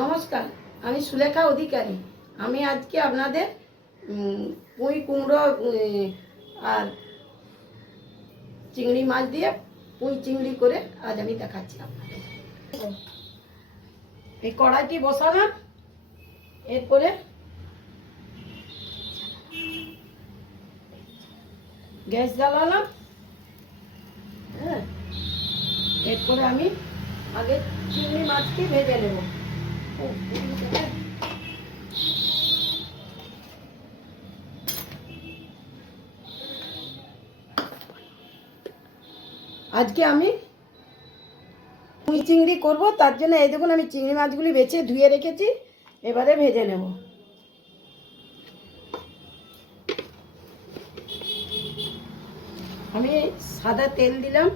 নমস্কার, আমি সুলেখা অধিকারী। আমি আজকে আপনাদের পুঁই কুমড়ো আর চিংড়ি মাছ দিয়ে পুঁই চিংড়ি করে আজ আমি দেখাচ্ছি আপনাদের। এই কড়াইটি বসালাম, এরপরে গ্যাস জ্বালালাম। হ্যাঁ, এরপরে আমি আগে চিংড়ি মাছটি ভেজে নেব। আজকে আমি পুঁই চিংড়ি করব, তার জন্য এই দেখুন আমি চিংড়ি মাছগুলি বেছে ধুয়ে রেখেছি। এবারে ভেজে নেব। আমি সাদা তেল দিলাম।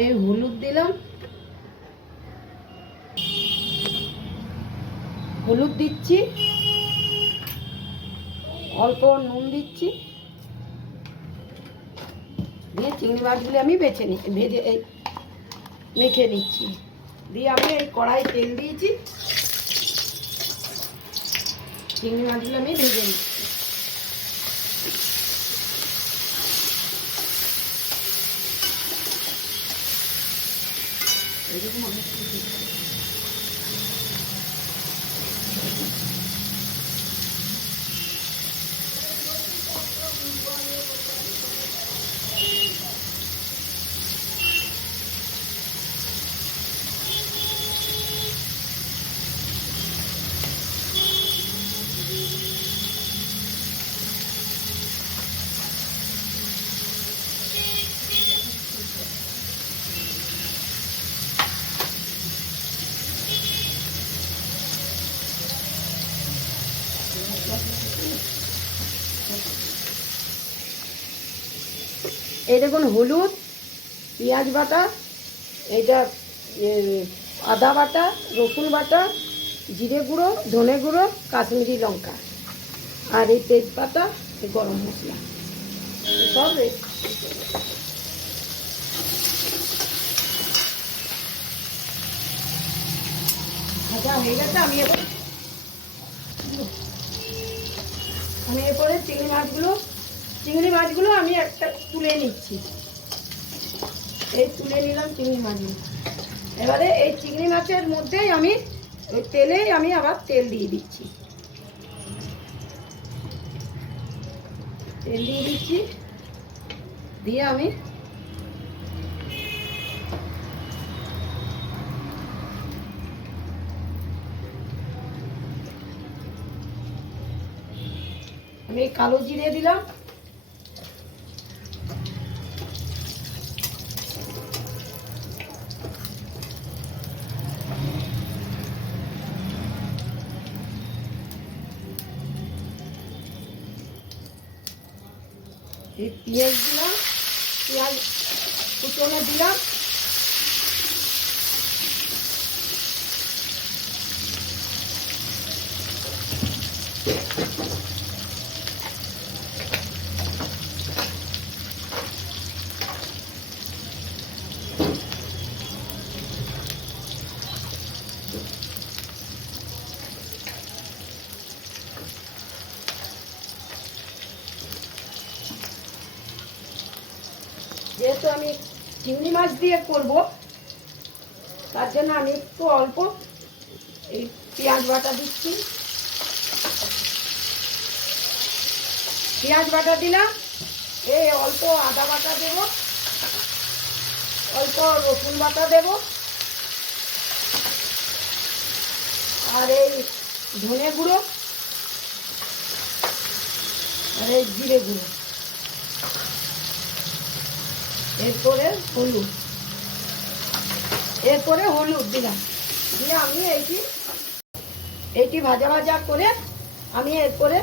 এই হলুদ দিলাম, হলুদ দিচ্ছি, অল্প নুন দিচ্ছি, দিয়ে চিংড়ি মাছগুলি আমি ভেজে মেখে নিচ্ছি। দিয়ে আমি এই কড়াই তেল দিয়েছি, চিংড়ি মাছগুলো আমি ভেজে নিচ্ছি। এরকম অনেক এই দেখুন হলুদ, পেঁয়াজ বাটা, এইটা আদা বাটা, রসুন বাটা, জিরে গুঁড়ো, ধনে গুঁড়ো, কাশ্মীরি লঙ্কা, আর এই তেজপাতা, এই গরম মশলা সব ভাজা হয়ে গেছে। আমি এরপরে চিংড়ি মাছগুলো আমি একটা তুলে নিচ্ছি। এই তুলে নিলাম চিংড়ি মাছগুলো। এবারে এই চিংড়ি মাছের মধ্যেই আমি ওই তেলেই আমি আবার তেল দিয়ে দিচ্ছি। দিয়ে আমি কালো জিরে দিলাম, এই পেঁয়াজ দিলাম, পেঁয়াজ কুচনো দিলাম, যেহেতু আমি চিংড়ি মাছ দিয়ে করব, তার জন্য আমি একটু অল্প এই পেঁয়াজ বাটা দিচ্ছি। পেঁয়াজ বাটা দিলাম, এই অল্প আদা বাটা দেব, অল্প রসুন বাটা দেব, আর এই ধনে গুঁড়ো, আর এই জিরে গুঁড়ো, এরপরে হলুদ দিলাম। দিয়ে আমি এইটি ভাজা ভাজা করে আমি এরপরে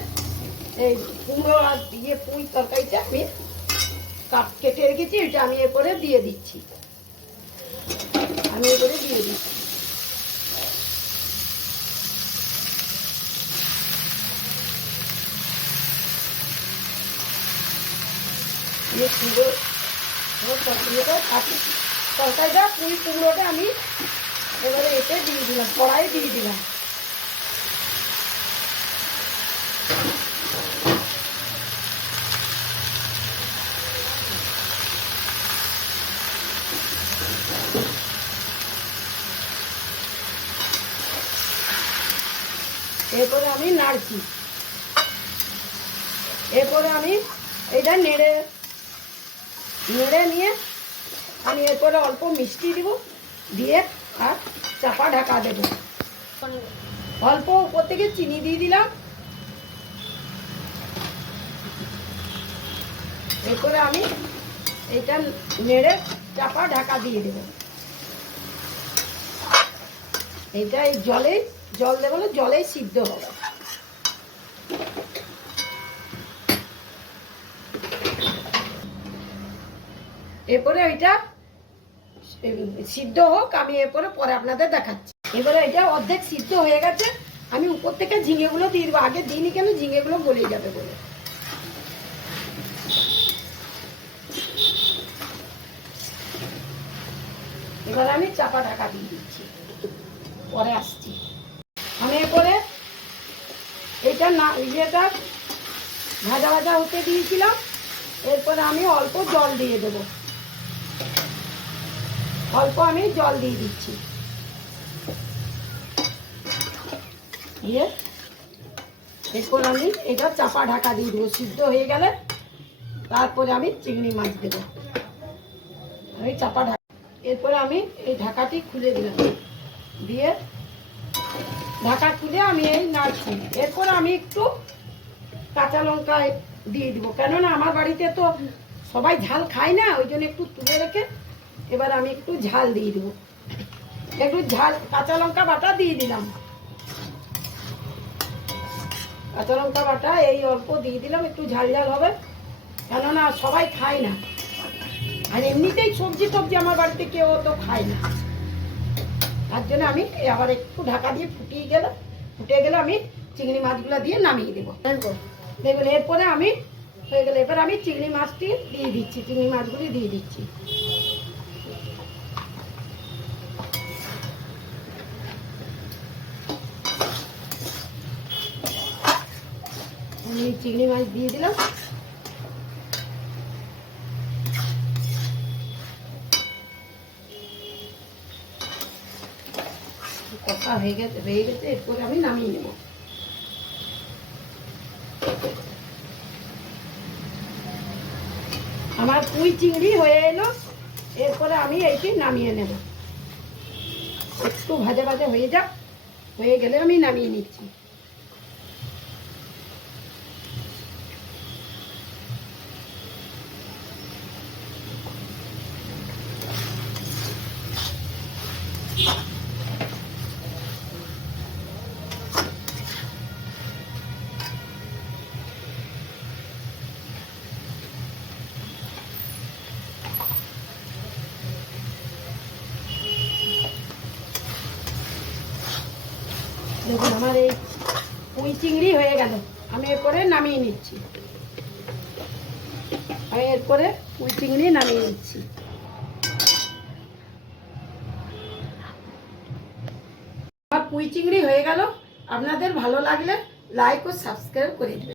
এই কুমড়ো আর পুঁই তরকারিটা আমি কেটে রেখেছি, এটা আমি এরপরে দিয়ে দিচ্ছি। দিয়ে সুন্দর তরকারিটা পুঁই কুমড়োটা আমি এবারে এতে দিয়ে দিলাম, কড়াই দিয়ে দিলাম। এরপরে আমি নাড়ছি, এরপরে আমি এইটা নেড়ে নিয়ে আমি এরপরে অল্প মিষ্টি দিব, দিয়ে আর চাপা ঢাকা দেব। অল্প উপর থেকে চিনি দিয়ে দিলাম। এরপরে আমি এটা নেড়ে চাপা ঢাকা দিয়ে দেব। এটা এই জল দেবো না, জলেই সিদ্ধ হবে। এরপরে ওইটা সিদ্ধ হোক, আমি এরপরে পরে আপনাদের দেখাচ্ছি। এবারে এটা অর্ধেক সিদ্ধ হয়ে গেছে, আমি উপর থেকে ঝিঙেগুলো দিয়ে দেবো। আগে দিইনি কেন, ঝিঙেগুলো গলে যাবে বলে। এবার আমি চাপা ঢাকা দিয়ে দিচ্ছি, পরে আসছি। আমি এরপরে এটা না ইয়েটা ভাজা হতে দিয়েছিলাম, এরপরে আমি অল্প জল দিয়ে দেবো। অল্প আমি জল দিয়ে দিচ্ছি, দিয়ে এরপর আমি এটা চাপা ঢাকা দিয়ে দেবো। সিদ্ধ হয়ে গেলে তারপরে আমি চিংড়ি মাছ দেবো। আমি চাপা ঢাকা, এরপরে আমি এই ঢাকাটি খুলে দিলাম, দিয়ে ঢাকা খুলে আমি এই নাড়ছি। এরপরে আমি একটু কাঁচা লঙ্কা দিয়ে দিব, কেননা আমার বাড়িতে তো সবাই ঝাল খায় না, ওই জন্য একটু তুলে রেখে এবার আমি একটু ঝাল দিয়ে দেবো। একটু ঝাল কাঁচা লঙ্কা বাটা দিয়ে দিলাম, কাঁচা লঙ্কা বাটা এই অল্প দিয়ে দিলাম, একটু ঝাল হবে, কেননা সবাই খায় না। আর এমনিতেই সবজি আমার বাড়িতে কেউ তো খায় না, তার জন্য আমি আবার একটু ঢাকা দিয়ে ফুটে গেলে আমি চিংড়ি মাছগুলো দিয়ে নামিয়ে দেবো। দেখবেন এরপরে আমি হয়ে গেলে এবার আমি চিংড়ি মাছটি দিয়ে দিচ্ছি, চিংড়ি মাছগুলি দিয়ে দিচ্ছি। আমি চিংড়ি মাছ দিয়ে দিলাম। কষা হয়ে গেছে এরপরে আমি নামিয়ে নেব। আমার পুঁই চিংড়ি হয়ে এলো, এরপরে আমি এইটি নামিয়ে নেব। একটু ভাজা হয়ে গেলে আমি নামিয়ে নিচ্ছি। দেখুন আমার এই পুঁই চিংড়ি হয়ে গেল, আমি এরপরে নামিয়ে নিচ্ছি। আমার পুঁই চিংড়ি হয়ে গেল। আপনাদের ভালো লাগলে লাইক ও সাবস্ক্রাইব করে দেবেন।